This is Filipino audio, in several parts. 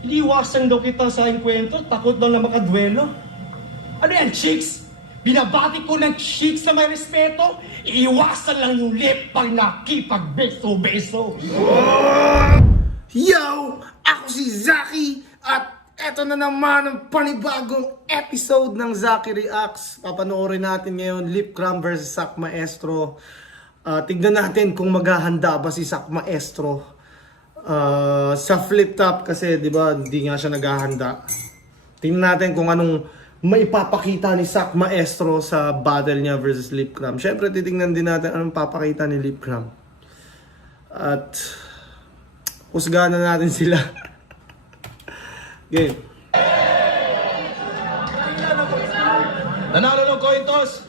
Iniwasan daw kita sa aking kwento, takot daw na makadwelo. Ano yan, chicks? Binabati ko ng chicks na may respeto, iiwasan lang yung lip pag nakipag-beso-beso. Yo! Ako si Zaki at eto na naman ang panibagong episode ng Zaki Reacts. Papanoorin natin ngayon Lip Cram vs. Sak Maestro. Tignan natin kung maghahanda ba si Sak Maestro sa flip top kasi 'di ba hindi nga siya naghahanda. Tingnan natin kung anong maipapakita ni Sak Maestro sa battle niya versus Lip Cram. Syempre titingnan din natin anong papakita ni Lip Cram. At husgahan na natin sila. Game. Nanalo ng coin toss.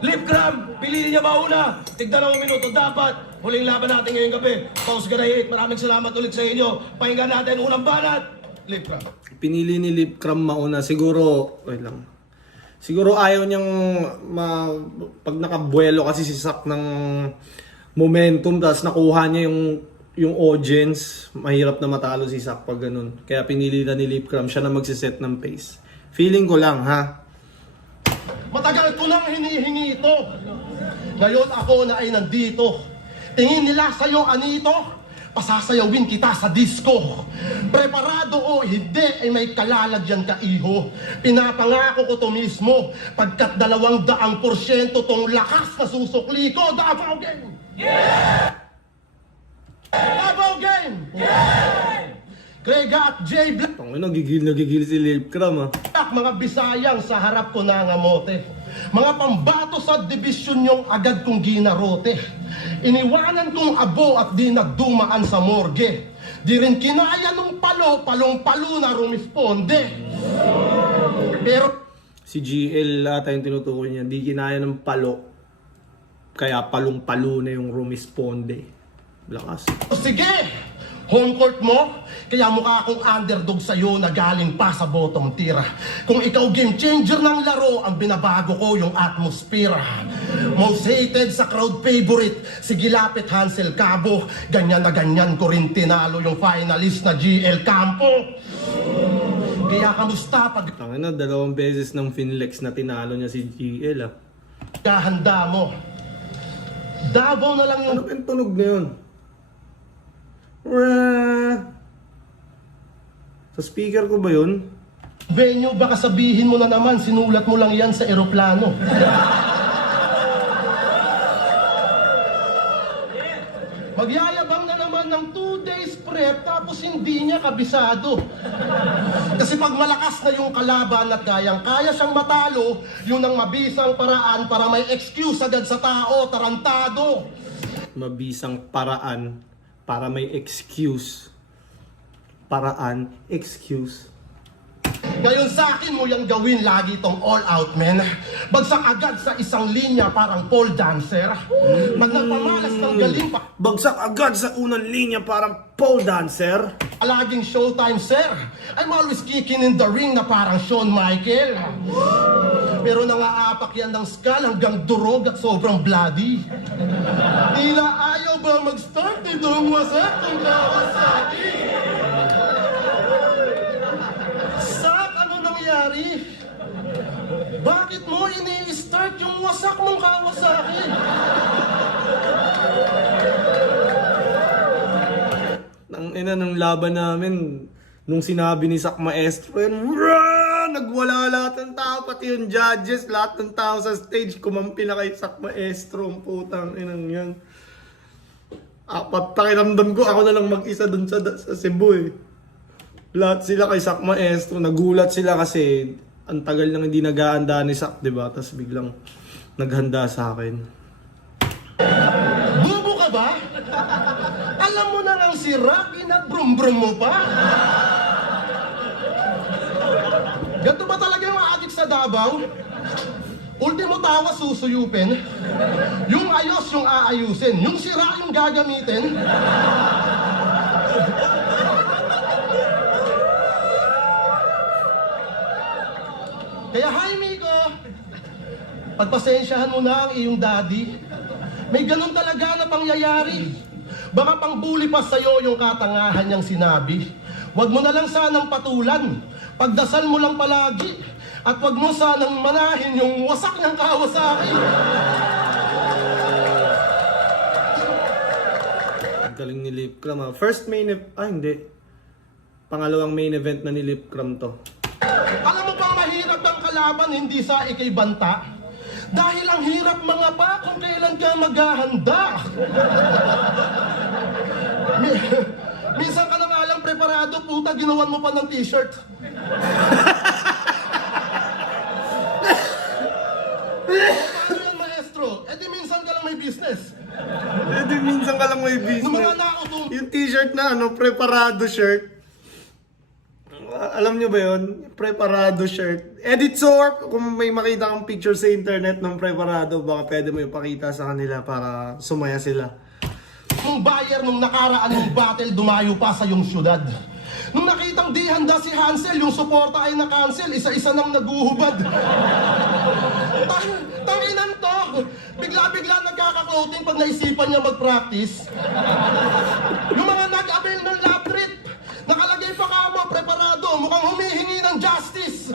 Lip Cram, piliin niya mauna. Tigdalawang minuto dapat. Huling laban natin ngayong gabi. Pause Garahit, maraming salamat ulit sa inyo. Pakinggan natin unang banat. Lip Cram. Pinili ni Lip Cram mauna. Siguro, wait lang. Siguro ayaw niyang pag nakabuelo kasi si Sak ng momentum tapos nakuha niya yung audience, mahirap na matalo si Sak pag ganun. Kaya pinili na ni Lip Cram siya na magsiset ng pace. Feeling ko lang ha. Matagal ko nang hinihingi ito. Ngayon ako na ay nandito. Tingin nila sa'yo, Anito, pasasayawin kita sa disco. Preparado o hindi ay may kalalagyan ka, iho. Pinapangako ko to mismo. Pagkat 200% tong lakas na susukli ko. Davao Game! Yeah! Davao Game! Yeah! Grega at J Black. Nagigil si Lip Cram ha. Mga Bisayang sa harap ko nangamote. Mga pambato sa division yung agad kong ginarote. Iniwanan kong abo at di nagdumaan sa morgue. Di rin kinaya nung palong-palo na rumisponde. Pero Si GL ata yung tinutukoy niya. Di kinaya ng palo. Kaya palong-palo na yung rumisponde. Lakas. sige! Home court mo, kaya mukha akong underdog sa'yo na galing pa sa bottom tier. Kung ikaw game changer ng laro, ang binabago ko yung atmosphere. Most hated sa crowd favorite, sige lapit Hansel Cabo. Ganyan na ganyan ko rin tinalo yung finalist na GL Campo. Kaya kamusta pag Tangina, 2 beses ng Finlex na tinalo niya si GL ah. handa mo? Davao na lang yung Ano yung tunog na yun? Sa speaker ko ba yun? venue. Baka sabihin mo na naman, sinulat mo lang yan sa eroplano. Magyayabang na naman ng 2 days prep tapos hindi niya kabisado. Kasi pag malakas na yung kalaban at kayang-kaya siyang matalo, yun ang mabisang paraan para may excuse agad sa tao, tarantado. Mabisang paraan para may excuse. Paraan, excuse. Ngayon sa akin mo yung gawin lagi tong all out, men. Bagsak agad sa isang linya parang pole dancer. Pag nagpamalas ng galing pa, Bagsak agad sa unang linya parang pole dancer. palaging showtime, sir. I'm always kicking in the ring na parang Shawn Michael. Pero nangaapak yan ng skull hanggang durog at sobrang bloody. Tila ayaw ba mag-start nitong wasak ng Kawasaki? Sak, ano nangyari? Bakit mo ini-start yung wasak mong Kawasaki? Ang ina ng laban namin, nung sinabi ni Sak Maestro, yun, nagwala lahat ng tao, pati yung judges, lahat ng tao sa stage, kumampi na kay Sak Maestro, ang putang inang yan. Pakiramdam ko, ako na lang mag-isa dun sa Cebu eh. Lahat sila kay Sak Maestro, nagulat sila kasi ang tagal nang hindi nag-aanda ni Sak, diba? Tapos biglang naghanda sa akin. Bubo ka ba? Alam mo na lang si Rocky na brum-brum mo pa? Ganto ba talaga yung adik sa Davao? Ultimo tawa susuyupin. Yung ayos yung aayusin. Yung sira yung gagamitin. Kaya hi Miko! Pagpasensyahan mo na ang iyong daddy. May ganun talaga na pangyayari. Baka pangbuli pa sa'yo yung katangahan niyang sinabi. Huwag mo na lang sanang patulan. Pagdasal mo lang palagi. At huwag mo sanang manahin yung wasak ng Kawasaki. Ang galing ni Lipcram ha. First main event, hindi. Pangalawang main event na ni Lipcram to. Alam mo bang mahirap ang kalaban, hindi sa ikay banta? Dahil ang hirap mga pa kung kailan ka maghahanda. Minsan ka na nga lang preparado, puta, ginawan mo pa ng t-shirt. Paano yan, maestro? Eh di minsan ka lang may business. Hindi, minsan ka lang may Nung mga business. nautong Yung t-shirt na preparado shirt. Alam nyo ba yun? Preparado shirt. Editor, kung may makita kang picture sa internet ng preparado, baka pwede mo ipakita sa kanila para sumaya sila. Nung buyer nung nakaraan ng battle, dumayo pa sa yung syudad. Nung nakitang di handa si Hansel, yung suporta ay na-cancel, isa-isa nang naguhubad. Tanginan to! Bigla-bigla nagkaka-clothing pag naisipan niya mag-practice. Yung mga nag-avail ng lab trip, nakalagay pa ka mo, preparado, mukhang humihingi ng justice.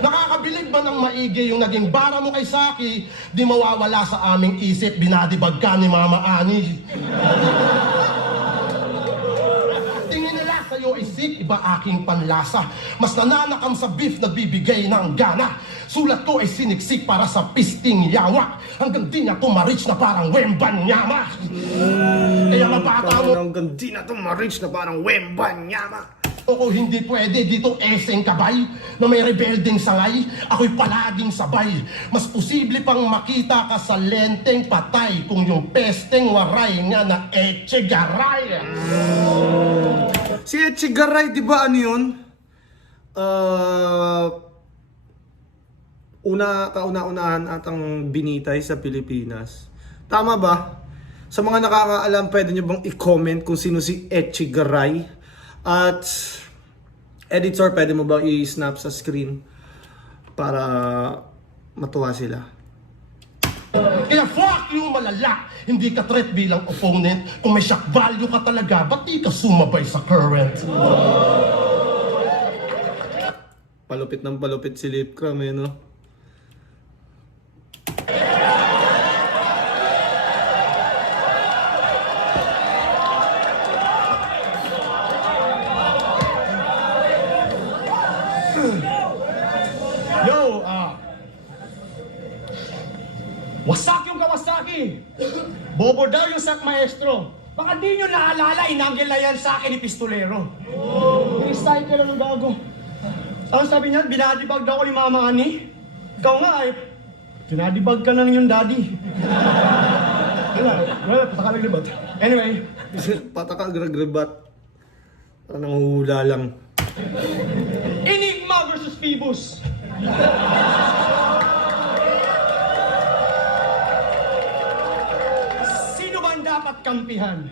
Nakakabilig ba ng maigi yung naging bara mo kay Saki, di mawawala sa aming isip, binadibag ka ni Mama Ani. Tingin nila sa'yo ay sick, iba aking panlasa. Mas nananakam sa beef, nagbibigay ng gana. Sulat ko ay siniksik para sa pisting yawa. Hanggang di niya tumarich na parang Wembanyama. Kaya mabata mo Hanggang di na to ma-reach na parang Wembanyama. ako hindi pwede dito eseng kabay na may rebelding sangay. Ako'y palaging sabay. Mas posible pang makita ka sa lenteng patay kung yung pesteng waray nga na Echegaray. Si Echegaray, di ba ano yun? Kauna-unahan atang binitay sa Pilipinas. Tama ba? Sa mga nakakaalam, pwede nyo bang i-comment kung sino si Echegaray? At editor, pwede mo ba i-snap sa screen para matuwa sila? Kaya fuck you malala. Hindi ka threat bilang opponent. Kung may shock value ka talaga, ba't di ka sumabay sa current? Palupit ng palupit si Lipcram no? Yo, wasak yung Kawasaki! Bobo daw yung sak maestro. Baka di nyo naalala, inanggil na yan sa akin ni Pistolero. Recycle lang ang gago. Ano sabi niya? Binadibag daw ako ni Mama Ani? Ikaw nga ay, binadibag ka na ng yung daddy. Wala, patakalagribat. Anyway, Pataka-gragribat. Parang nanguhula lang. Enigma versus Phoebus. Sino ba ang dapat kampihan?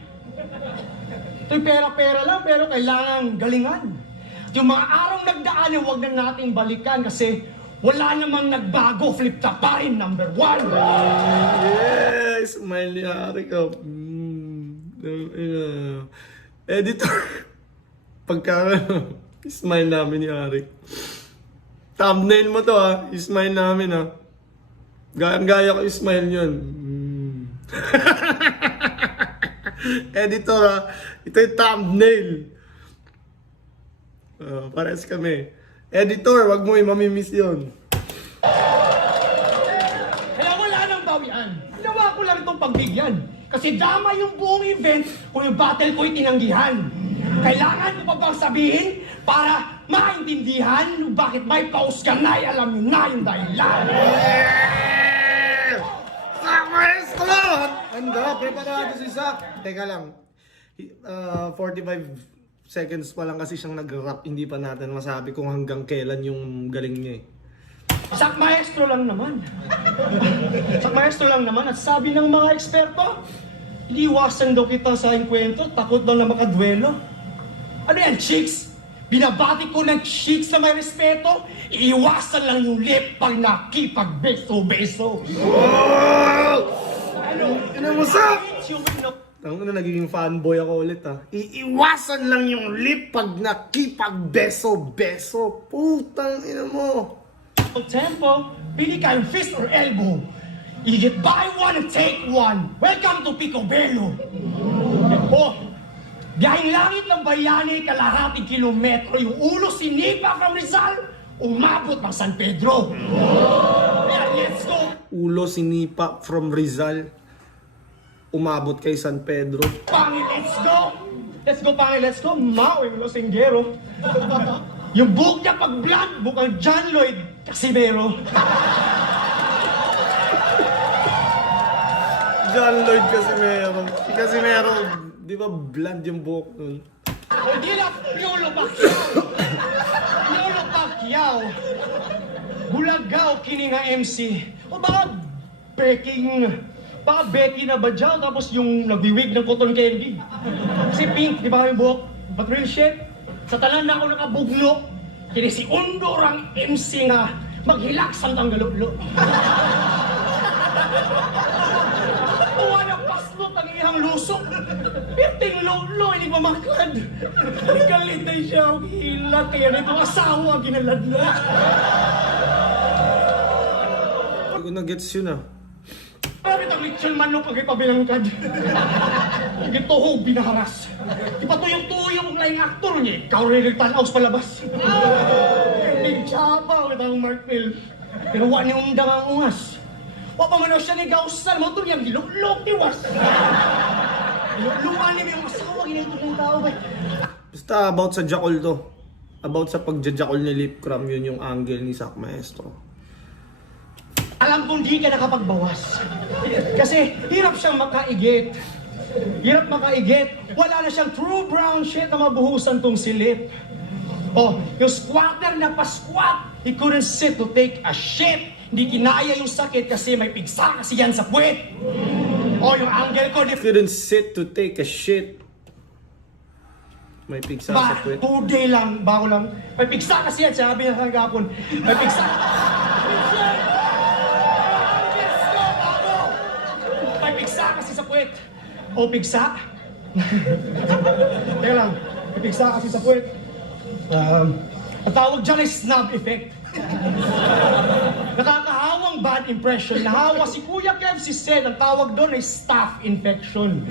Ito'y pera-pera lang pero kailangan galingan. Yung mga arong nagdaan, huwag na nating balikan kasi wala namang nagbago. Flip top pa rin, number 1. Yes! Smile ni Ari ka. Editor. Pagka smile namin ni Ari. Thumbnail mo to ha. Smile namin ha. Gaya ko yung smile yun. Editor ha. Ito yung thumbnail. Pares kami. Editor, wag mo mamimiss yun. Kaya wala nang bawian. Ginawa ko lang itong pagbigyan. Kasi dama yung buong event kung yung battle ko'y tinanggihan. Kailangan ko pa bang sabihin para maintindihan bakit may pause ka na, alam nyo na yung dahilan. Sak Maestro! Handa, preparado si Sak. Teka lang. 45 seconds pa lang kasi siyang nag-rap. Hindi pa natin masabi kung hanggang kailan yung galing niya eh. Sak maestro lang naman. Sak maestro lang naman at sabi ng mga eksperto, iwasan daw kita sa aking kwento, takot daw na makadwelo. Ano yan, chicks? Binabati ko ng chicks na may respeto, iiwasan lang yung lip pag nakipag-beso-beso. Wow! Ano? Ina mo, Sak! Ang nagiging fanboy ako ulit ha. Iiwasan lang yung lip pag nakipag-beso-beso. Putang ina mo. Tempo, pili ka yung fist or elbow. You get buy one and take one. Welcome to Picobello. Oh, biyahing langit ng bayani, kalahating kilometro. Yung ulo sinipa from Rizal, umabot ng San Pedro. Yeah, let's go. Ulo sinipa from Rizal. Umabot kay San Pedro. Pangi, let's go. Let's go, Pangi, let's go. Maui, Losinggero. Yung buhok niya pag blood, bukang John Lloyd Casimero. John Lloyd Casimero. Si Casimero, di ba blood yung buhok nun? Hindi na, Piolo Pacquiao. Piolo Pacquiao. Bulagaw, kini nga MC. O baka Becky na ba dyan? Tapos yung nagbiwig ng cotton candy. Si Pink, di ba yung buhok? But real shit, sa talan na ako nakabugno, kini si Undor ang MC nga maghilaksan ang galuplo. Tuwa na paslot ang ihang lusok. Piting lolo, hindi mamaklad. Ikalitay siya ang hilat, kaya na itong asawa ginaladla. Hindi ko na-gets yun ah. Kapit ang lechon manok pag ipabilangkad. Igituhog binaharas. Ipatuyong-tuyong ang laing aktor niya. Ikaw rin nagtanaw sa palabas. Big chapa with ang Mark Phil. Pero wa ni undang ang ungas. Wa pa man siya ni Gausan. Motor niyang gilulog tiwas. Giluluan niya yung asawa. Ginito ng tao ba? Basta about sa Jackal to. About sa pagja-Jackal ni Lip Cram, yun yung angle ni Sak Maestro. Alam kong di ka nakapagbawas. Kasi hirap siyang makaigit. Hirap makaigit. Wala na siyang true brown shit na mabuhusan tong silip. Oh, yung squatter na pa-squat, he couldn't sit to take a shit. Hindi kinaya yung sakit kasi may pigsa kasi yan sa puwet. Oh, yung angle ko, Couldn't sit to take a shit. May pigsa sa puwet. 2 day lang, bago lang. May pigsa kasi yan, sabi niya kagapon. May pigsa. May pigsa kasi sa puwet. O pigsa? Teka lang, may pigsa kasi sa puwet. Ang tawag dyan ay snub effect. Nakakahawang bad impression. Nahawa si Kuya Kev, si Sed. Ang tawag doon ay staph infection.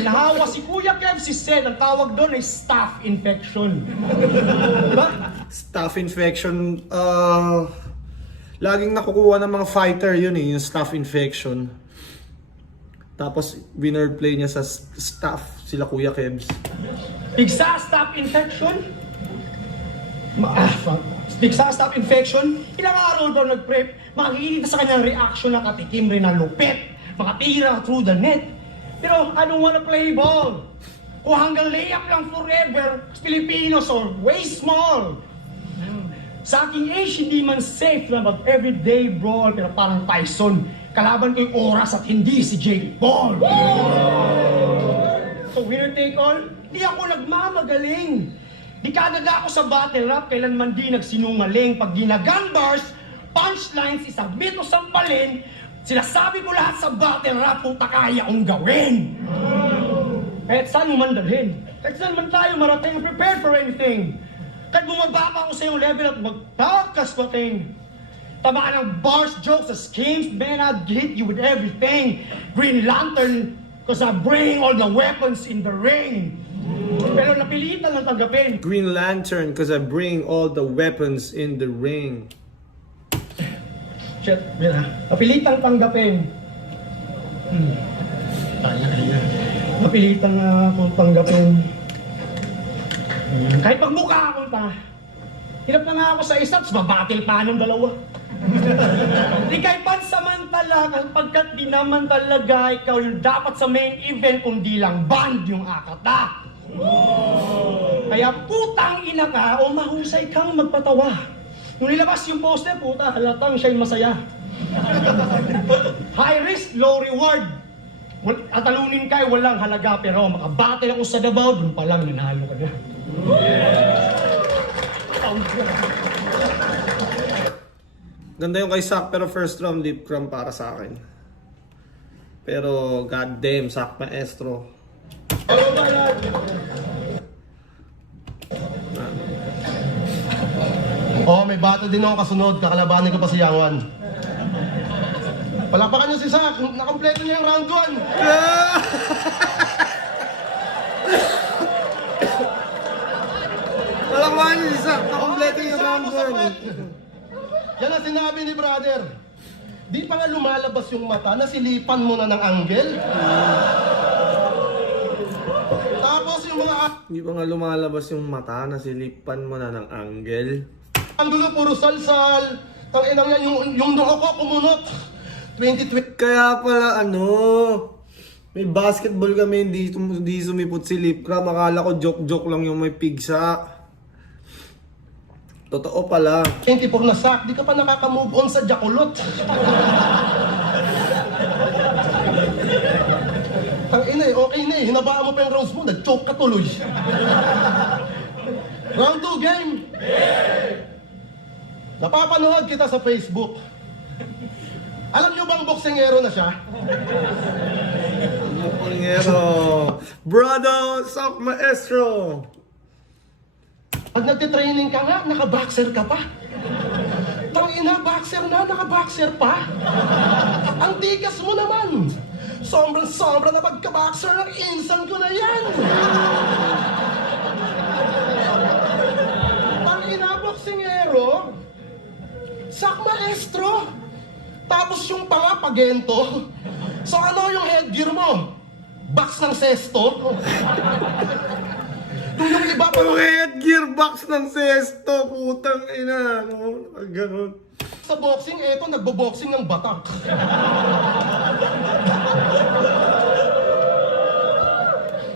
Nahawa si Kuya Kev, si Sed. Ang tawag doon ay staph infection. Diba? Staph infection, laging nakukuha ng mga fighter yun eh, yung staph infection. Tapos winner play niya sa staph, sila Kuya Kebs. Pigsa, staph infection? Pigsa, staph infection? Ilang araw daw nag-prep, makikita sa kanyang reaction na katikim rin na lupet, makatira through the net. Pero I don't wanna play ball. Kung hanggang layup lang forever, Filipinos are way small. Sa aking age, hindi man safe na mag-everyday brawl, pero parang Tyson. Kalaban ko yung oras at hindi si Jake Paul. So winner take all, di ako nagmamagaling. Di kagaga ako sa battle rap, kailanman di nagsinungaling. Pag ginagang bars, punchlines, isabit o sampalin, sinasabi ko lahat sa battle rap kung kaya kong gawin. Kahit saan mo man dalhin, kahit saan man tayo marating, I'm prepared for anything. Kahit bumaba pa ako sa iyong level at magtakas pating. Tamaan ng bars, jokes, sa schemes, man, I'd hit you with everything. Green Lantern, cause I bring all the weapons in the ring. Pero napilitan lang tanggapin. Green Lantern, cause I bring all the weapons in the ring. Shit, yun ha. Napilitan tanggapin. Napilitan na akong tanggapin. Kahit magmukha akong ta. Hirap na nga ako sa isa, tapos babatil pa ng dalawa. Di kay pansamantala, pagkat di naman talaga ikaw yung dapat sa main event, kundi lang band yung akata. Kaya putang ina ka o mahusay kang magpatawa. Nung nilabas yung poster, puta, halatang siya'y masaya. High risk, low reward. At talunin ka, walang halaga, pero makabattle ako sa Davao, dun pa lang nanalo ka na. Ganda yung kay Sak, pero first round Lip Cram para sa akin. Pero goddamn, Sak Maestro. Oh, may bata din ako kasunod. Kakalabanin ko pa si Yangwan. Palakpakan niyo si Sak. Nakompleto niya yung round 1. Walang wani si Sak. Nakompleto yung round 1. Yan ang sinabi ni brother. Di pa nga lumalabas yung mata, nasilipan mo na ng anggel. Tapos yung mga Hindi pa nga lumalabas yung mata, nasilipan mo na ng angle. anggulo puro salsal. Tang inang yan, yung noo ko kumunot. 2020. Kaya pala may basketball kami, hindi sumipot si Lipcram. Akala ko joke-joke lang yung may pigsa. Totoo pala. 24 na Sak, di ka pa nakaka-move on sa Jakulot. Ang ina okay na hinabaan mo pa yung rounds mo, nag-choke ka tuloy. Round 2 game. Napapanood kita sa Facebook. Alam nyo bang boksingero na siya? Pangero. Brother, Sak Maestro. Pag nagtitraining ka nga, naka-boxer ka pa. Tangina, boxer na, naka-boxer pa. Ang tigas mo naman. Sobrang-sobra na pagka-boxer ng insan ko na yan. Tangina, boksingero. Sak Maestro. Tapos yung pagento. So ano yung headgear mo? Box ng sesto? Yung iba pa Yung headgear box ng sesto, putang ina, no? Ganun. sa boxing, eto nagbo-boxing ng batak.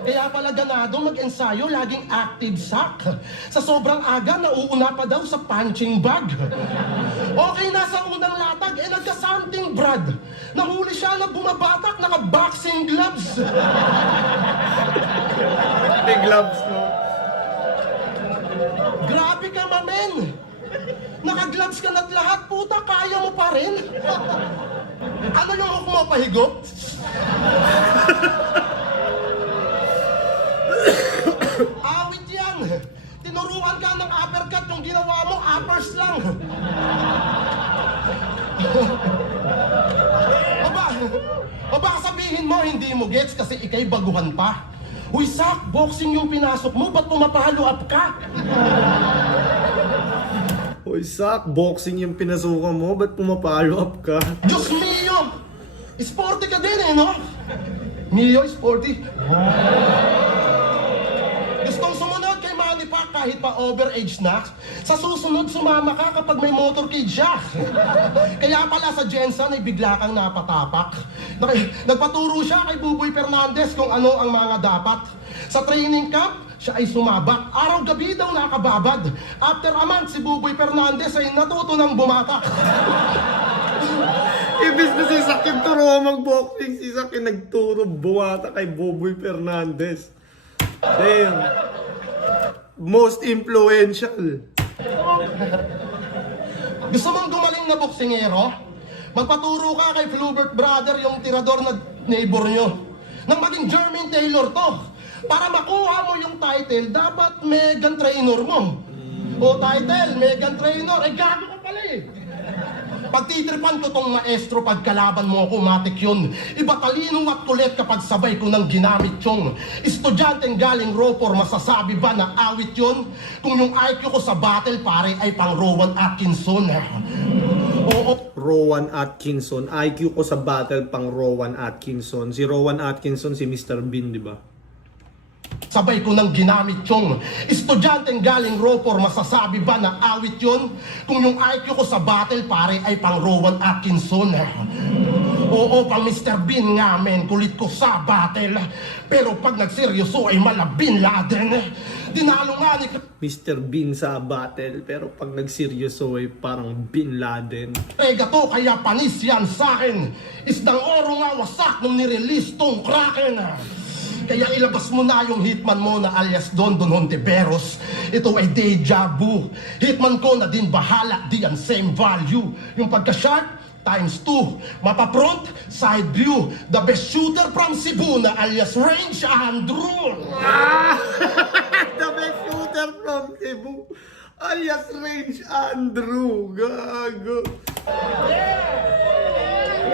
Kaya pala ganado mag-ensayo, laging active Sak. Sa sobrang aga, nauuna pa daw sa punching bag. Okay, nasa unang latag, nagka-something Brad. Nahuli siya na bumabatak, naka-boxing gloves. Big gloves, no? Grabe ka, mamen! Naka-gloves ka na't lahat, puta, kaya mo pa rin? Ano yung hook mo, pahigop? Awit yan! Tinuruan ka ng uppercut, yung ginawa mo, uppers lang. O baka sabihin mo, hindi mo gets kasi ikay baguhan pa. Uy, Sak, boxing yung pinasok mo, ba't pumapalo up ka? Hoy, Sak, boxing yung pinasukan mo, ba't pumapalo up ka? Diyos mio! Sporty ka din no? Mio, sporty. Gustong sumunod kay Manny Pac kahit pa overage na. Sa susunod, sumama ka kapag may motorcade siya. Kaya pala sa Jensen ay bigla kang napatapak. Nagpaturo siya kay Buboy Fernandez kung ano ang mga dapat. Sa training camp, siya ay sumabak. Araw-gabi daw nakababad. After a month, si Buboy Fernandez ay natuto ng bumatak. Ibig na si Sak yung turo mag-boxing, si Sak yung nagturo buwata kay Boboy Fernandez. Damn. Most influential. Gusto mong gumaling na boksingero? Magpaturo ka kay Flubert Brother, yung tirador na neighbor nyo. Nang maging Jermaine Taylor to. Para makuha mo yung title, dapat Megan Trainor mo. O title, Megan Trainor, gago ka pala eh. Pagtitripan ko tong maestro, pagkalaban mo ako, matik yun. Iba talino at kulit kapag sabay ko nang ginamit yung estudyanteng galing Roper, masasabi ba na awit yun? Kung yung IQ ko sa battle, pare, ay pang Rowan Atkinson. Oo. Rowan Atkinson. IQ ko sa battle pang Rowan Atkinson. Si Rowan Atkinson, si Mr. Bean, di ba? Sabay ko nang ginamit yung estudyanteng galing Roper, masasabi ba na awit yun? Kung yung IQ ko sa battle, pare, ay pang Rowan Atkinson. Oo, pang Mr. Bean nga, men, kulit ko sa battle. Pero pag nagseryoso ay mala Bin Laden. Dinalo nga ni Mr. Bean sa battle, pero pag nagseryoso ay parang Bin Laden. Regato, kaya panis yan sa akin. Isdang oro nga wasak nung nirelease tong Kraken. Kaya ilabas mo na yung hitman mo na alias Don Hontiveros. Ito ay deja vu. Hitman ko na din bahala, di ang same value. Yung pagka-sharp, times 2. Mapa front, side view. The best shooter from Cebu na alias Range Andrew. The best shooter from Cebu. Alias Range Andrew. Gago.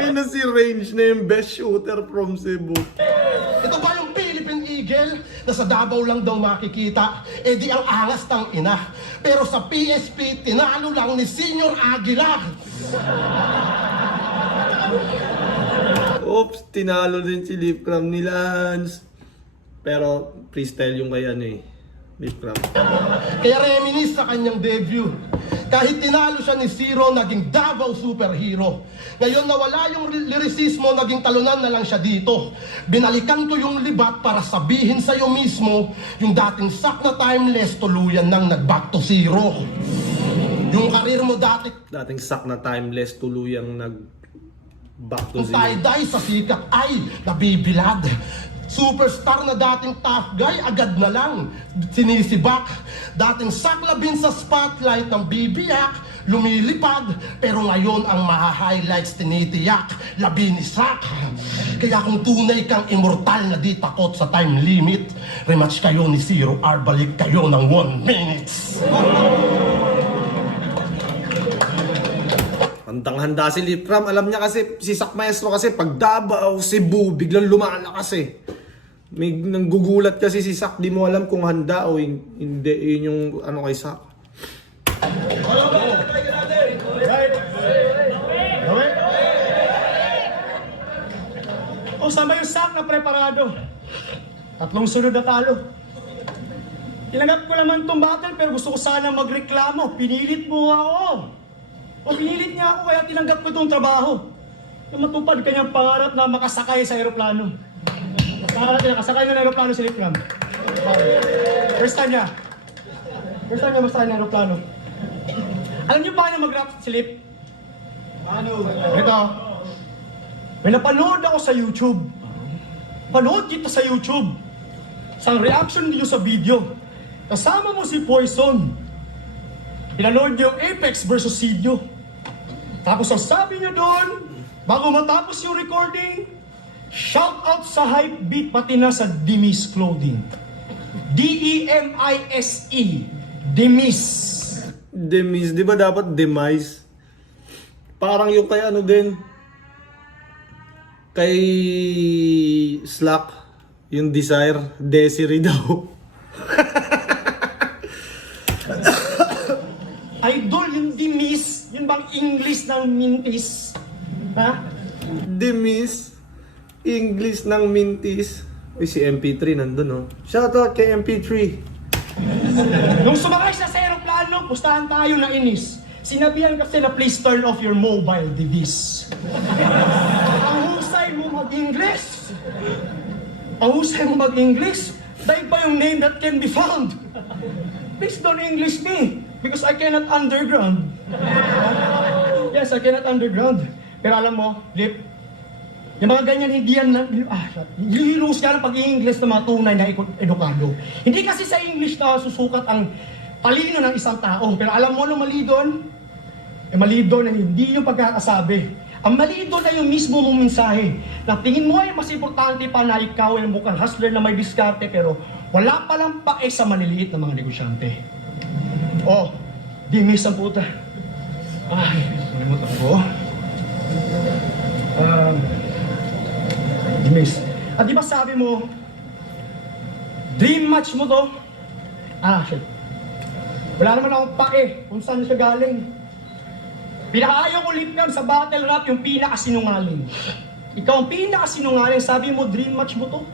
May na si Range na yung best shooter from Cebu. Ito ba yung Philippine Eagle na sa Davao lang daw makikita? Eh di ang angas ng ina. Pero sa PSP, tinalo lang ni Senior Aguila. Oops, tinalo din si Lipcram ni Lance. Pero freestyle yung kay ano eh. Lipcram. Kaya reminis sa kanyang debut. Kahit tinalo siya ni Zero, naging Davao superhero. Ngayon nawala yung lyricismo, naging talunan na lang siya dito. Binalikan ko yung libat para sabihin sa'yo mismo, yung dating sak na timeless, tuluyan nang nag-back to zero. Yung karir mo dati, Dating sak na timeless, tuluyang back to kung zero. tie-dye sa sikat ay nabibilad. Superstar na dating tough guy, agad na lang sinisibak. Dating saklabin sa spotlight ng bibiyak, lumilipad. Pero ngayon ang maha-highlights tinitiyak, labi ni Sak. Kaya kung tunay kang immortal na di takot sa time limit, rematch kayo ni Zero R, balik kayo ng 1 minutes. Handang-handa si Lipcram. Alam niya kasi, si Sak Maestro kasi pag Davao, Cebu, biglang lumalakas eh. May nanggugulat kasi si Sak, di mo alam kung handa o hindi. Yun yung ano kay Sak. O sama yung sak na preparado. 3 sunod na talo. Tinanggap ko naman tong battle pero gusto ko sana magreklamo. Pinilit mo ako. O pinilit niya ako kaya tinanggap ko itong trabaho. Na matupad kanyang pangarap na makasakay sa aeroplano. Nakasakay na ng aeroplano si Lipcram. First time niya. First time niya masakay ng aeroplano. Alam niyo paano mag-rap si Lip? Paano? Ito. May napanood ako sa YouTube. Panood kita sa YouTube. Sa reaction niyo sa video. Kasama mo si Poison. Pinanood niyo yung Apex versus Sidio. Tapos ang sabi niyo doon, bago matapos yung recording, shout out sa Hypebeat pati na sa Demise Clothing. D-E-M-I-S-E. Demise. Demise, di ba dapat demise? Parang yung kay ano din, kay Slack, yung Desire, Desiree daw. Idol, yung Demise. Yun bang English ng mintis? Ha? Demise, English ng mintis. Uy, si MP3 nandun, oh. Shoutout kay MP3. Nung sumakay siya sa aeroplano, pustahan tayo na inis. Sinabihan kasi na please turn off your mobile device. Ang husay mo mag-English. Ang husay mo mag-English. Dahil pa yung name that can be found. Please don't English me. Because I cannot underground. Yes, I cannot underground. Pero alam mo, Lip, yung mga ganyan hindi yan na, hilus ka ng pag-i-English na mga tunay na edukado. Hindi kasi sa English na susukat ang talino ng isang tao. Pero alam mo ano mali doon? Mali doon na hindi yung pagkakasabi. Ang mali doon na yung mismo mong mensahe. Na tingin mo ay mas importante pa na ikaw ay mukhang hustler na may diskarte pero wala palang pae sa maliliit na mga negosyante. Oh, Demise ang puta. Ay, nalimutan ko. Demise. At di ba sabi mo, dream match mo to? Shit. Wala naman akong pae kung saan siya galing. Pinaayaw ko Lipcram sa battle rap yung pinakasinungaling. Ikaw ang pinakasinungaling, sabi mo dream match mo to?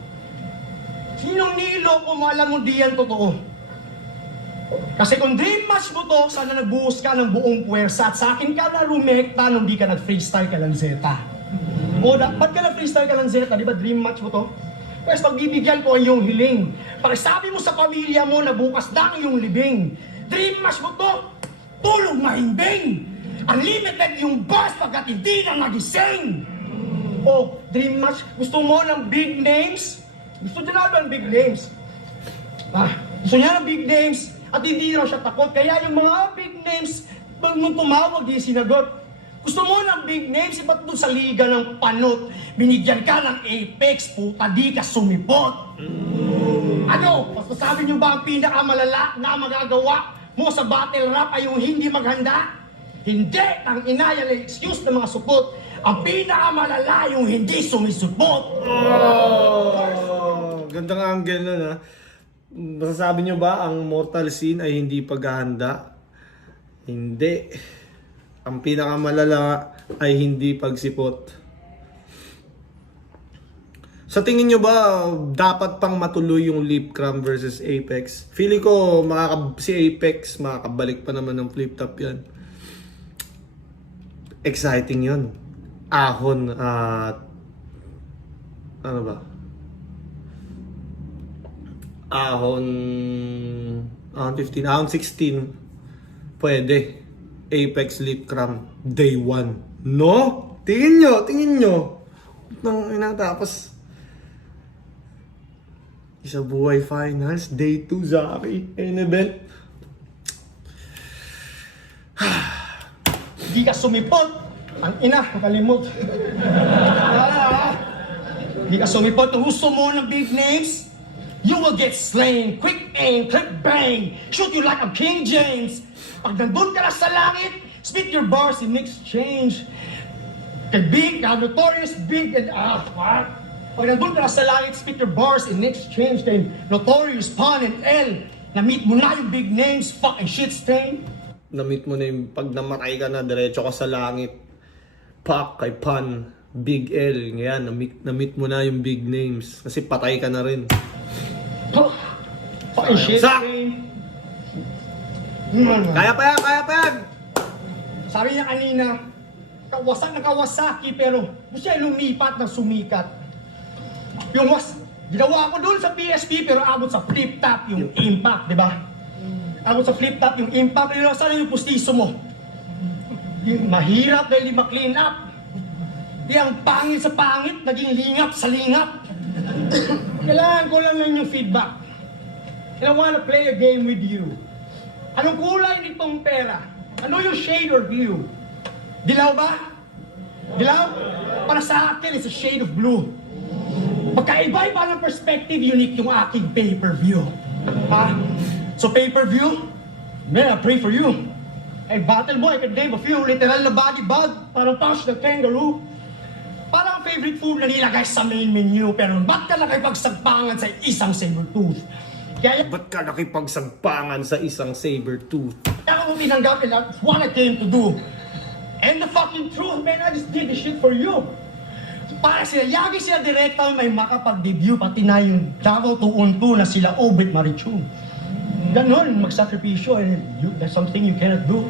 Sinong niloko mo alam mo di yan totoo? Kasi kung dream match mo to, sana nagbuhos ka ng buong puwersa at sa akin ka na rumekta nung di ka nag-freestyle ka lang Zeta. O, ba't ka nag-freestyle ka lang Zeta? Di ba dream match mo to? Pwes pagbibigyan ko ang iyong hiling. Pakisabi mo sa pamilya mo na bukas na ang iyong libing. Dream match mo to, tulog na himbing. Unlimited yung boss pagkat hindi na nagising. O, dream match, gusto mo ng big names? Gusto niya na ng big names. Gusto niya ng big names. At hindi raw siya takot. Kaya yung mga big names, nung tumawag, di sinagot. Gusto mo ng big names, ba't doon sa liga ng panot? Binigyan ka ng Apex, puta di ka sumipot. Ano? Mas masabi niyo ba ang pinakamalala na magagawa mo sa battle rap ay yung hindi maghanda? Hindi! Ang inaya na excuse ng mga supot. Ang pinakamalala yung hindi sumisupot. Oh, gandang angle nun ha. Masasabi nyo ba ang mortal sin ay hindi paghahanda? Hindi. Ang pinakamalala ay hindi pagsipot. Sa tingin nyo ba dapat pang matuloy yung Lip Cram versus Apex? Feeling ko si Apex makakabalik pa naman ng flip top yan. Exciting yun. Ahon at ano ba? Ahon 15, ahon 16. Pwede. Apex Lip Cram day 1. No? Tingin nyo. Nang tapos isa buhay finals day 2 Zaki main event. Hindi ka sumipot. Ang ina, makalimot. Hindi ka sumipot. Kung gusto mo ng big names, you will get slain. Quick aim, click bang. Shoot you like a King James. Pag nandun ka na sa langit, spit your bars in exchange. Kay Big, Notorious Big, and what? Pag nandun ka na sa langit, spit your bars in exchange. Kay Notorious Pun and L. Na-meet mo na yung big names, fucking shit stain. Na-meet mo na yung pag namatay ka na, diretso ka sa langit. Pak kay Pun, Big L. Ngayon, na-meet mo na yung big names. Kasi patay ka na rin. Fucking shit Sak! stain. Kaya pa yan! Sabi niya kanina, kawasak na Kawasaki pero gusto siya lumipat ng sumikat. Ginawa ko doon sa PSP pero abot sa flip top yung impact, di ba? Abot sa flip top yung impact, pero sana yung pustiso mo. Yung mahirap dahil di ma-clean up. Yung pangit sa pangit, naging lingap sa lingap. Kailangan ko lang yung feedback. And I wanna play a game with you. Anong kulay nitong pera? Ano yung shade or hue? Dilaw ba? Dilaw? Para sa akin, it's a shade of blue. Magkaiba-iba ng perspective, unique yung aking pay-per-view. Ha? So pay-per-view? Man, I pray for you. Hey, Battle Boy, I can name a few. Literal na body bag, parang pouch ng kangaroo. Parang favorite food na nilagay sa main menu, pero ba't ka nakipagsagpangan sa isang saber-tooth? Kaya Ba't ka nakipagsagpangan sa isang saber-tooth? ako mo tinanggap and that's what I came to do. And the fucking truth, man, I just did this shit for you. Para sila, yagi sila direkta may makapag-debut, pati na yung Davao 2-on-2 na sila Obrit Marichun. Ganon, magsakripisyo, and that's something you cannot do.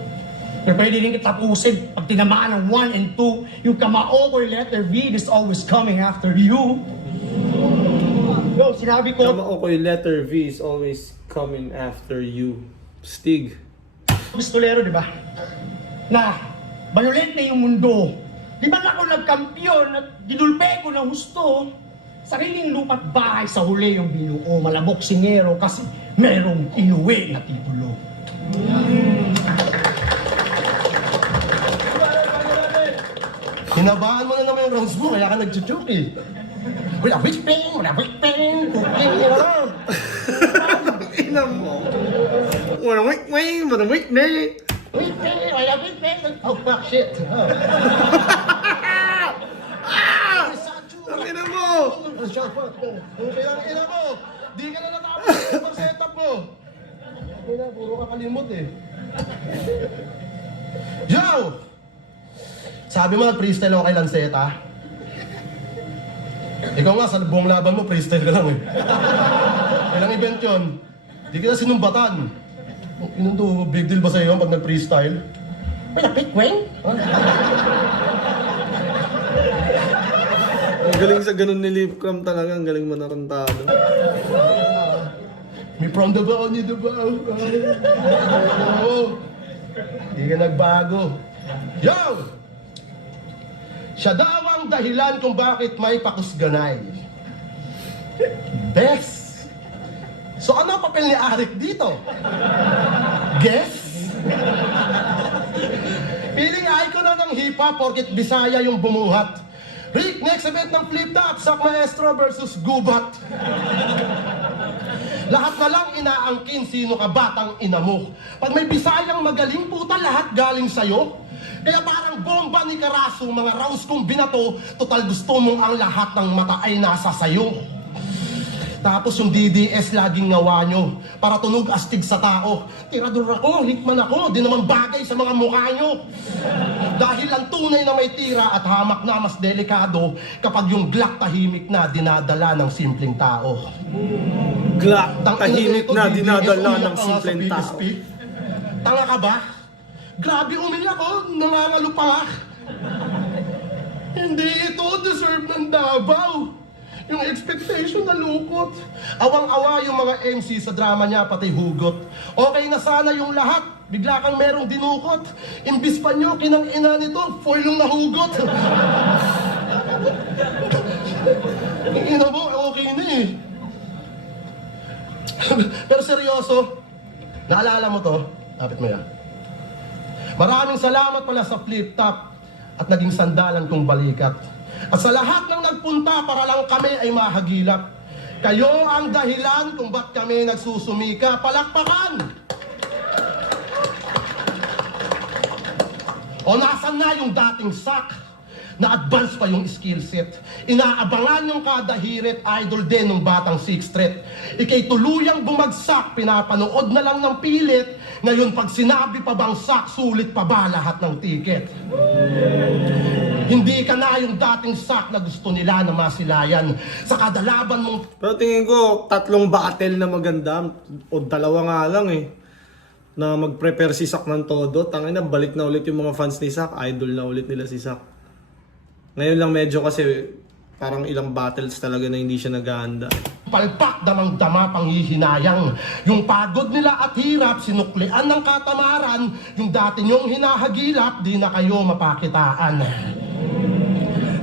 Pero pwede rin tapusin, pag tinamaan ng 1 and 2, yung kamao or letter V is always coming after you. Yo, sinabi ko, Tama ko yung letter V is always coming after you. Stig. pistolero, di ba? Na, violent na yung mundo. Di ba na ako nagkampiyon at dinulpe ko ng husto? Sariling lupa't bahay sa huli yung binuo. Malabok singero kasi merong inuwi na titulo. Hinabahan mo na naman yung rounds mo, kaya ka nag-chuchuk eh. Wala whipping, cooking, Ina mo. Wala wait, ne. whipping, wala whipping. Oh, fuck, shit. Ang ina mo. Kaya ang ina mo, di ka na natapos sa setup mo. Ina, puro ka kalimot eh. Yo! Sabi mo nag-freestyle ako kay Lanceta. Ikaw nga, sa buong laban mo, freestyle ka lang eh. Ilang event yun? Di kita sinumbatan. Inundo, big deal ba sa'yo pag nag-freestyle? Malapit, Weng? Ang galing sa ganun ni Lip Cram talaga. Ang galing manarantado. Me from the bow, ni the bow. Oo. Di ka nagbago. Yo! Siya daw ang dahilan kung bakit may pakusganay. Bes! So ano ang papel ni Arik dito? Guess? Piling icon na ng hip-hop pa porkit Bisaya yung bumuhat. Rick, next event ng Flip Top, Sak Maestro versus Gubat. Lahat na lang inaangkin sino ka batang ina mo. Pag may Bisayang magaling puta, lahat galing sa'yo. Kaya parang bomba ni Karaso, mga rounds kong binato, total gusto mong ang lahat ng mata ay nasa sayo. Tapos yung DDS laging ngawa nyo, para tunog astig sa tao. Tirador ako, hikman ako, di naman bagay sa mga mukha nyo. Dahil ang tunay na may tira at hamak na mas delikado kapag yung Glock tahimik na dinadala ng simpleng tao. Glock, tahimik na DDS, dinadala umiyak ng ka nga simpleng sa tao. PSP. Tanga ka ba? Grabe umiyak ako, nangangalo pa nga. Hindi ito deserve ng Davao. Yung expectation na lukot. Awang-awa yung mga MC sa drama niya, pati hugot. Okay na sana yung lahat, bigla kang merong dinukot. Imbis pa nyo, kinang ina nito, foil yung nahugot. Ang ina mo, okay na eh. Pero seryoso, naalala mo to? Lapit mo yan. Maraming salamat pala sa Flip Top at naging sandalan kong balikat. At sa lahat ng nagpunta para lang kami ay mahagilap. Kayo ang dahilan kung ba't kami nagsusumika. Palakpakan! O nasan na yung dating sak? Na-advance pa yung skill set. Inaabangan yung kada hirit, idol din ng batang 6th threat. Ika'y tuluyang bumagsak, pinapanood na lang ng pilit. Ngayon pag sinabi pa bang sak, sulit pa ba lahat ng ticket? Hindi ka na yung dating sak na gusto nila na masilayan. Sa kadalaban mong Pero tingin ko, 3 battle na maganda, o 2 nga lang eh, na mag-prepare si Sak ng todo. Tangina, balik na ulit yung mga fans ni Sak, idol na ulit nila si Sak. Ngayon lang medyo kasi parang ilang battles talaga na hindi siya naghahanda. palpak damang-dama panghihinayang. Yung pagod nila at hirap, sinuklian ng katamaran. Yung dati nyong hinahagilap, di na kayo mapakitaan.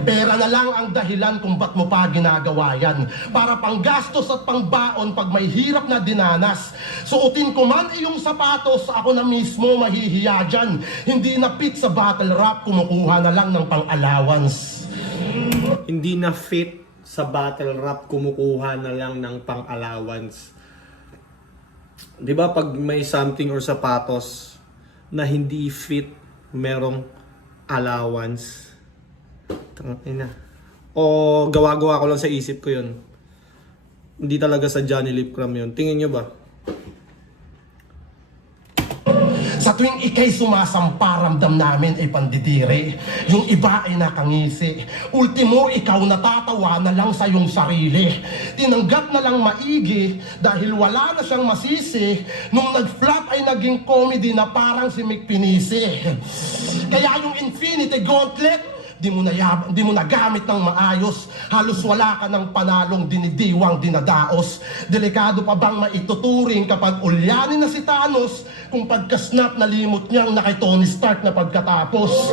Pera na lang ang dahilan kung ba't mo pa ginagawa yan. Para panggastos at pangbaon pag may hirap na dinanas. Suotin ko man iyong sapatos, ako na mismo mahihiya dyan. Hindi na fit sa battle rap, kumukuha na lang ng pang-allowance. Hindi na fit sa battle rap, kumukuha na lang ng pang-allowance. Di ba pag may something or sapatos na hindi fit, merong allowance? Tangina. O gawa-gawa ko lang sa isip ko yun. Hindi talaga sa Johnny Lipcram yun. Tingin nyo ba? Sa tuwing ikay sumasampa, ramdam namin ay pandidiri. Yung iba ay nakangisi. Ultimo, ikaw natatawa na lang sa iyong sarili. Tinanggap na lang maigi dahil wala na siyang masisi. Nung nag-flop ay naging comedy na parang si Mick Pinisi. Kaya yung Infinity Gauntlet, di mo nagamit ng maayos. Halos wala ka ng panalong dinidiwang dinadaos. Delikado pa bang maituturing kapag ulyanin na si Thanos kung pagka-snap na limot niyang na kay Tony Stark na pagkatapos?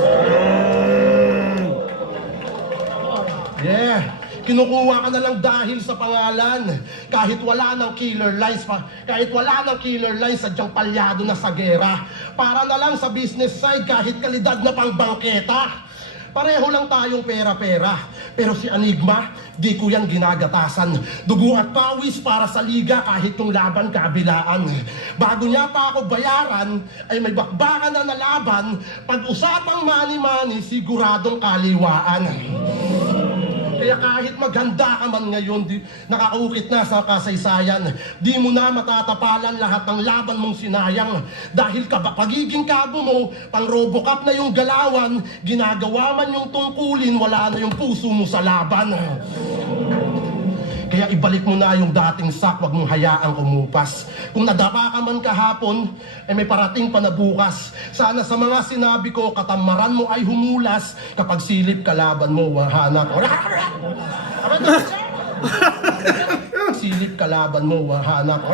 Yeah, kinukuha ka na lang dahil sa pangalan. Kahit wala ng killer lines sadyang palyado na sa gera. Para na lang sa business side kahit kalidad na pang bangketa. Pareho lang tayong pera-pera. Pero si Enigma, di ko yan ginagatasan. Dugo at pawis para sa liga kahit yung laban kabilaan. Bago niya pa ako bayaran, ay may bakbakan na nalaban. Pag-usapang mani-mani, siguradong kaliwaan. Kaya kahit maganda ka man ngayon, nakaukit na sa kasaysayan, di mo na matatapalan lahat ng laban mong sinayang. Dahil pagiging kabo mo, pang Robocop na yung galawan, ginagawa man yung tungkulin, wala na yung puso mo sa laban. Kaya ibalik mo na yung dating sak, wag mong hayaang umupas. Kung nadapa ka man kahapon, ay may parating pa na bukas. Sana sa mga sinabi ko, katamaran mo ay humulas. Kapag silip kalaban mo, wahanap. Silip kalaban mo, wahanap.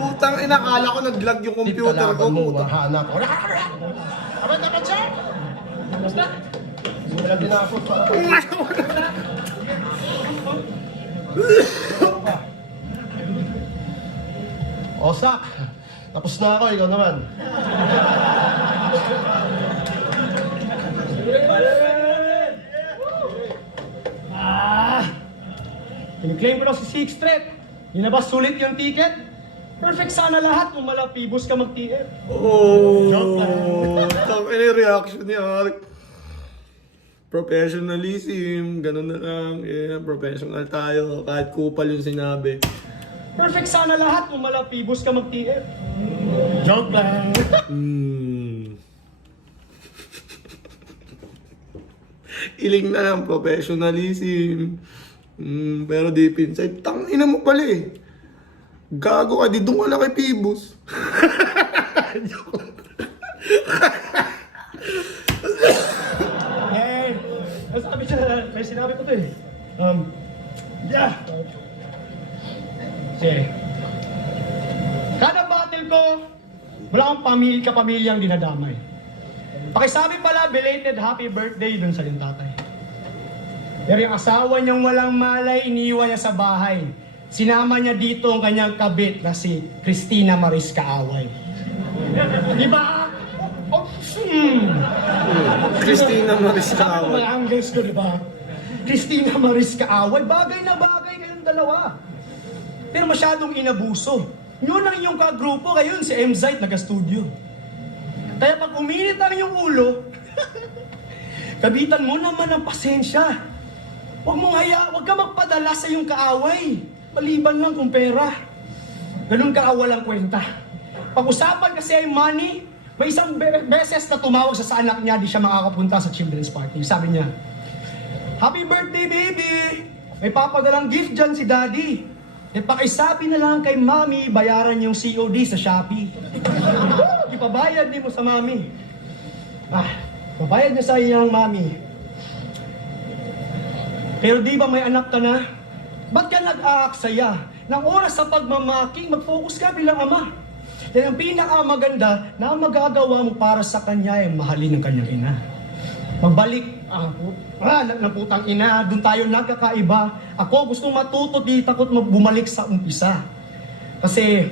Putang inakala ko nag-lag yung computer ko. Mo, wahanap. Wala tinapos pa. O, Sak, tapos na ako, ikaw naman. Kiniklaim ko na si Sixth Street. Hindi na ba sulit yung ticket? Perfect sana lahat kung malapibos ka mag-TF. Oh, Joke lang. Tangin yung reaction niya. Professionalism, ganun na lang. Yeah, professional tayo. Kahit kupal yung sinabi. Perfect sana lahat kung malapibos ka mag-TF. Joke lang. Iling na lang professionalism. Pero deep inside, tangina mo pala eh. Gago ka, di doon ka lang kay Pibos. Hey, sabi siya, may sinabi ko to eh. Yeah. Sige. Kada battle ko, wala akong kapamilyang dinadamay. Pakisabi pala, belated happy birthday dun sa yung tatay. Pero yung asawa niyang walang malay, iniwan niya sa bahay. Sinama niya dito ang kanyang kabit na si Christina Maris Kaaway. Di ba? Christina Maris Sabi ko Kaaway. mga angles ko, di ba? Christina Maris Kaaway, bagay na bagay kayong dalawa. Pero masyadong inabuso. Yun ang iyong kagrupo, ngayon si M-Zite nag-studio. Kaya pag uminit ang iyong ulo, kabitan mo naman ang pasensya. Huwag ka magpadala sa iyong kaaway. Maliban lang kung pera. Ganun ka walang kwenta. Pag-usapan kasi ay money, may isang beses na tumawag sa anak niya, di siya makakapunta sa children's party. Sabi niya, "Happy birthday, baby! May papadalang gift dyan si daddy. E pakisabi na lang kay mami, bayaran yung COD sa Shopee." Ipabayad din mo sa mami. Pabayad niya sa iyang mami. Pero di ba may anak ka na? Ba't ka nag-aaksaya? Nang oras sa pagmamaking, mag-focus ka bilang ama. Yan ang pinakamaganda na magagawa mo para sa kanya ay mahalin ng kanyang ina. Magbalik, ng putang ina, doon tayo nagkakaiba. Ako gustong matuto, di takot bumalik sa umpisa. Kasi,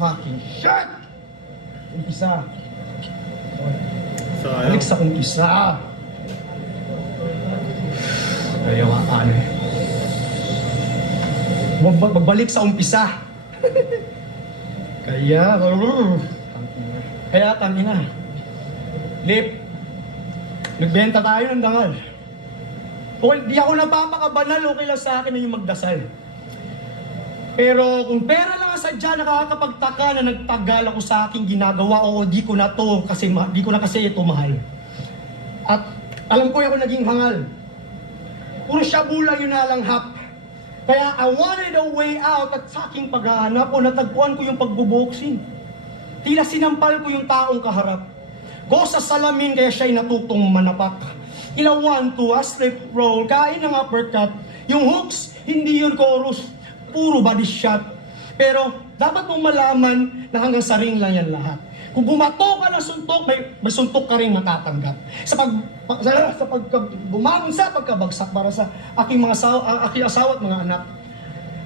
fucking shit! Umpisa. Balik sa umpisa. Kaya magbalik sa umpisa. Kaya tangina. Lip, nagbenta tayo ng dangal. Okay, di ako napapakabanal, okay lang sa akin na yung magdasal. Pero kung pera lang sadya nakakapagtaka na nagtagal ako sa aking ginagawa, o di ko na kasi ito mahal. At alam ko ako naging hangal. Puro shabu lang yung nalanghap. Kaya I wanted a way out at sa aking paghahanap o natagpuan ko yung pagbuboxing. Tila sinampal ko yung taong kaharap. Go sa salamin kaya siya'y natutong manapak. Tila 1, 2, slip roll, kain ng uppercut. Yung hooks, hindi yun chorus. Puro body shot. Pero dapat mong malaman na hanggang sa ring lang yan lahat. Kung bumato ka ng suntok, may suntok ka rin matatanggap. Bumangon sa pagkabagsak para sa aking asawa at mga anak.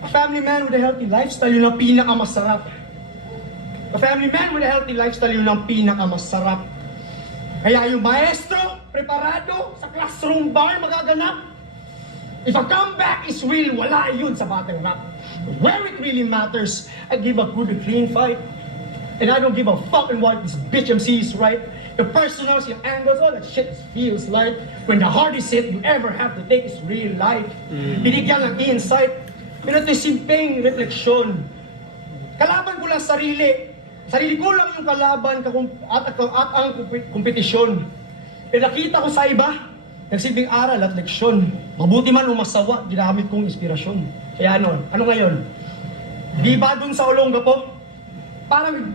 A family man with a healthy lifestyle, yun ang pinakamasarap. A family man with a healthy lifestyle, yun ang pinakamasarap. Kaya yung maestro, preparado, sa classroom bar magaganap. If a comeback is real, wala yun sa battle rap. Where it really matters, I give a good and clean fight. And I don't give a fuck in what this bitch MC is right. The personals, your angles, all that shit feels like when the hardest hit you ever have to take is real life. Binigyan ng insight. Pero ito'y simpleng refleksyon. Kalaban ko lang sarili. Sarili ko lang yung kalaban at ang kompetisyon. Pero nakita ko sa iba, nagsilbing aral at leksyon. Mabuti man o masawa, ginamit kong inspirasyon. Kaya ano ngayon? Di ba dun sa Olonga po? Parang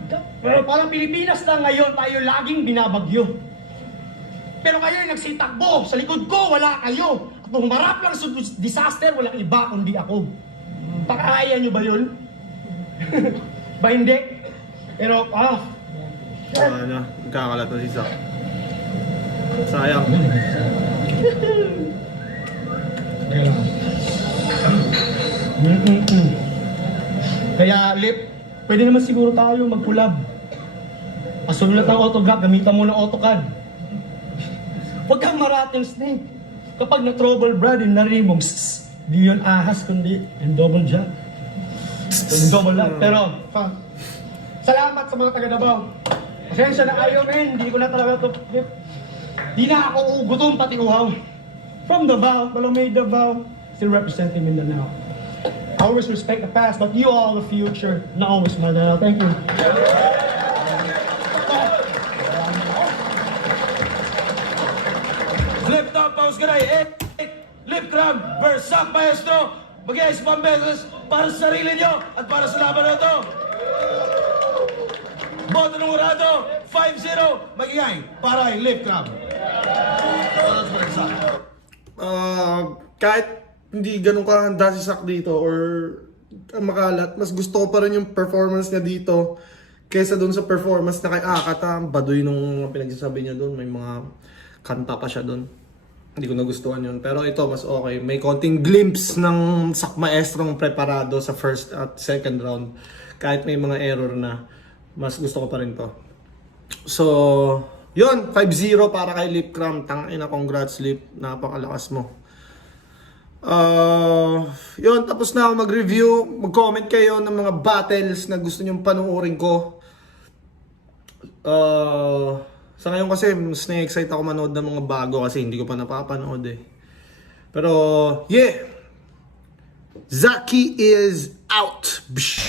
Pilipinas na ngayon tayo laging binabagyo. Pero kayo nagsitakbo, sa likod ko wala kayo. At nung marap lang sa disaster, walang iba kundi ako. Pakaya nyo ba yun? Ba hindi? Pero, Nagkakalat na si Zach. Sayang. Kaya, Lip, pwede naman siguro tayo mag-collab. Pasulat ng autograph, gamitan mo ng AutoCAD. Huwag kang marating snake. Kapag na-trouble, brad, yung narinig mo, di yun ahas, kundi yung double jump. Yung double lang. Pero, salamat sa mga taga-Davao. Pasensya na ayaw, men. Hindi ko na talaga ito. Di na ako gutom pati uhaw. From Davao, Balomay Davao, still representing Mindanao. I always respect the past, but you all the future. Not always Mindanao. Thank you. Flip top, pause ka na. Lip cram versus Sak Maestro. Mag-iayos pang beses para sa sarili nyo at para sa laban na ito. Boto ng Urado, 5-0. Mag-iay para kay Lip cram. Kahit hindi ganun kahanda si Sak dito or makalat, mas gusto ko pa rin yung performance niya dito kaysa dun sa performance na kay Akata. Baduy nung pinagsasabi niya dun, may mga kanta pa siya dun. Hindi ko nagustuhan yun. Pero ito, mas okay. May konting glimpse ng Sak Maestrong preparado sa first at second round. Kahit may mga error na, mas gusto ko pa rin to. So, yun. 5-0 para kay Lip Cram. Tangina, congrats Lip. Napakalakas mo. Yun, tapos na ako mag-review. Mag-comment kayo ng mga battles na gusto nyong panuorin ko. Sa ngayon kasi, mas na-excite ako manood ng mga bago kasi hindi ko pa napapanood eh. Pero, yeah! Zaki is out! Bsh.